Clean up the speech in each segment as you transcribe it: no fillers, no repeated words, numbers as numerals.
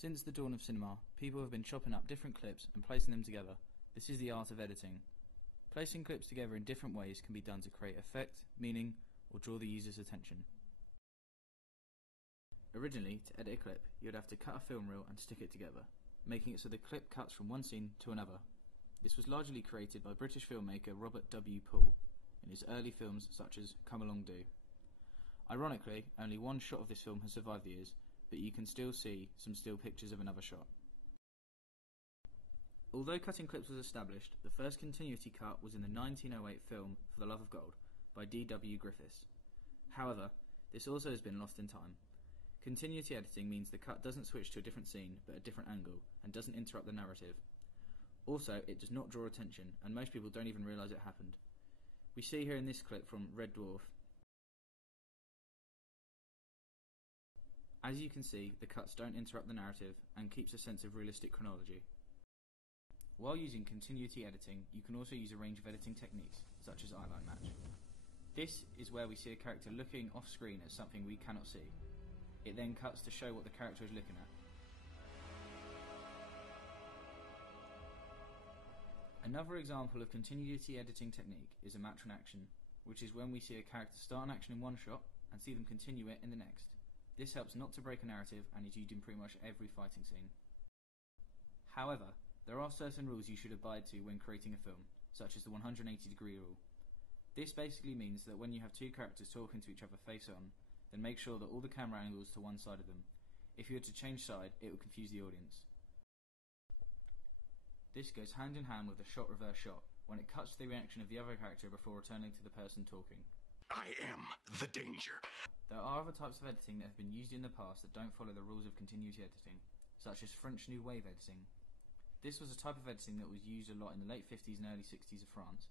Since the dawn of cinema, people have been chopping up different clips and placing them together. This is the art of editing. Placing clips together in different ways can be done to create effect, meaning, or draw the user's attention. Originally, to edit a clip, you would have to cut a film reel and stick it together, making it so the clip cuts from one scene to another. This was largely created by British filmmaker Robert W. Poole in his early films such as Come Along Do. Ironically, only one shot of this film has survived the years, but you can still see some still pictures of another shot. Although cutting clips was established, the first continuity cut was in the 1908 film For the Love of Gold by D.W. Griffiths. However, this also has been lost in time. Continuity editing means the cut doesn't switch to a different scene but a different angle and doesn't interrupt the narrative. Also, it does not draw attention, and most people don't even realise it happened. We see here in this clip from Red Dwarf. As you can see, the cuts don't interrupt the narrative and keeps a sense of realistic chronology. While using continuity editing, you can also use a range of editing techniques, such as eyeline match. This is where we see a character looking off screen at something we cannot see. It then cuts to show what the character is looking at. Another example of continuity editing technique is a match in action, which is when we see a character start an action in one shot and see them continue it in the next. This helps not to break a narrative and is used in pretty much every fighting scene. However, there are certain rules you should abide to when creating a film, such as the 180-degree rule. This basically means that when you have two characters talking to each other face on, then make sure that all the camera angles to one side of them. If you were to change side, it will confuse the audience. This goes hand in hand with the shot reverse shot, when it cuts to the reaction of the other character before returning to the person talking. I am the danger. There are other types of editing that have been used in the past that don't follow the rules of continuity editing, such as French New Wave editing. This was a type of editing that was used a lot in the late 50s and early 60s of France.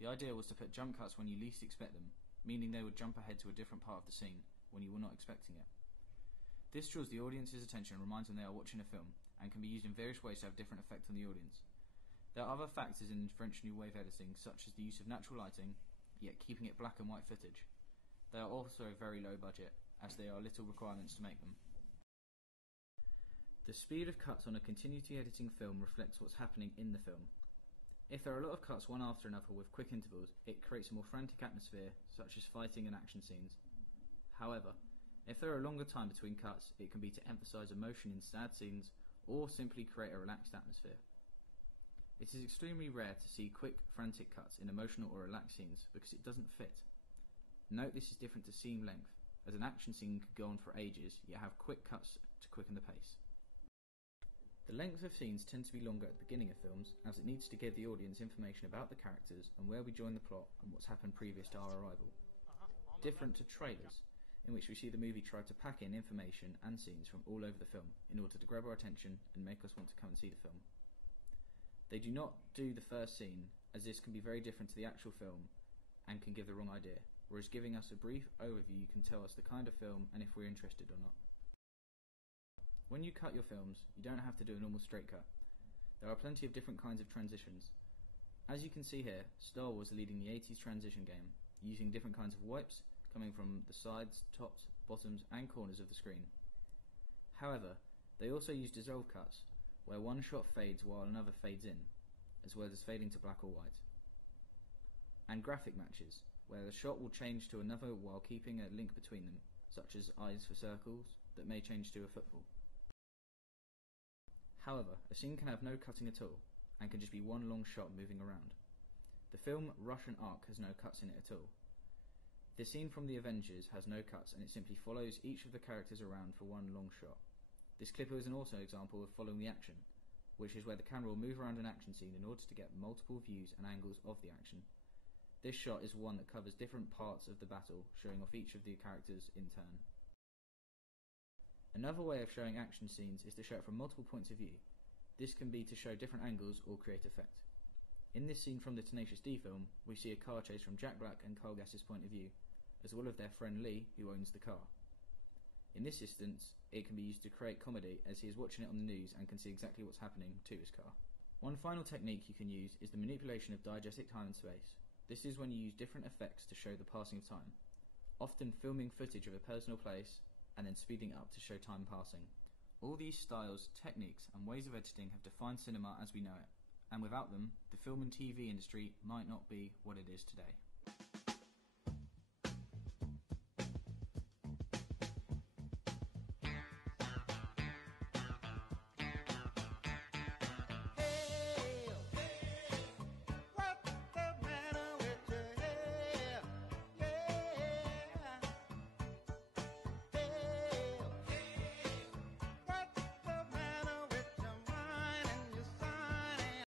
The idea was to put jump cuts when you least expect them, meaning they would jump ahead to a different part of the scene when you were not expecting it. This draws the audience's attention and reminds them they are watching a film, and can be used in various ways to have different effect on the audience. There are other factors in French New Wave editing, such as the use of natural lighting, yet keeping it black and white footage. They are also very low budget, as there are little requirements to make them. The speed of cuts on a continuity editing film reflects what's happening in the film. If there are a lot of cuts one after another with quick intervals, it creates a more frantic atmosphere, such as fighting and action scenes. However, if there are a longer time between cuts, it can be to emphasise emotion in sad scenes, or simply create a relaxed atmosphere. It is extremely rare to see quick, frantic cuts in emotional or relaxed scenes because it doesn't fit. Note this is different to scene length, as an action scene could go on for ages, yet have quick cuts to quicken the pace. The length of scenes tend to be longer at the beginning of films, as it needs to give the audience information about the characters and where we join the plot and what's happened previous to our arrival. Different to trailers, in which we see the movie try to pack in information and scenes from all over the film in order to grab our attention and make us want to come and see the film. They do not do the first scene, as this can be very different to the actual film and can give the wrong idea, whereas giving us a brief overview can tell us the kind of film and if we're interested or not. When you cut your films, you don't have to do a normal straight cut. There are plenty of different kinds of transitions. As you can see here, Star Wars are leading the 80s transition game, using different kinds of wipes coming from the sides, tops, bottoms and corners of the screen. However, they also use dissolve cuts, where one shot fades while another fades in, as well as fading to black or white. And graphic matches, where the shot will change to another while keeping a link between them, such as eyes for circles, that may change to a football. However, a scene can have no cutting at all, and can just be one long shot moving around. The film Russian Ark has no cuts in it at all. The scene from The Avengers has no cuts, and it simply follows each of the characters around for one long shot. This clip is also an example of following the action, which is where the camera will move around an action scene in order to get multiple views and angles of the action. This shot is one that covers different parts of the battle, showing off each of the characters in turn. Another way of showing action scenes is to show it from multiple points of view. This can be to show different angles or create effect. In this scene from the Tenacious D film, we see a car chase from Jack Black and Carl Gass's point of view, as well as their friend Lee, who owns the car. In this instance, it can be used to create comedy, as he is watching it on the news and can see exactly what's happening to his car. One final technique you can use is the manipulation of diegetic time and space. This is when you use different effects to show the passing of time, often filming footage of a personal place and then speeding up to show time passing, All these styles, techniques, and ways of editing have defined cinema as we know it, and without them, the film and TV industry might not be what it is today.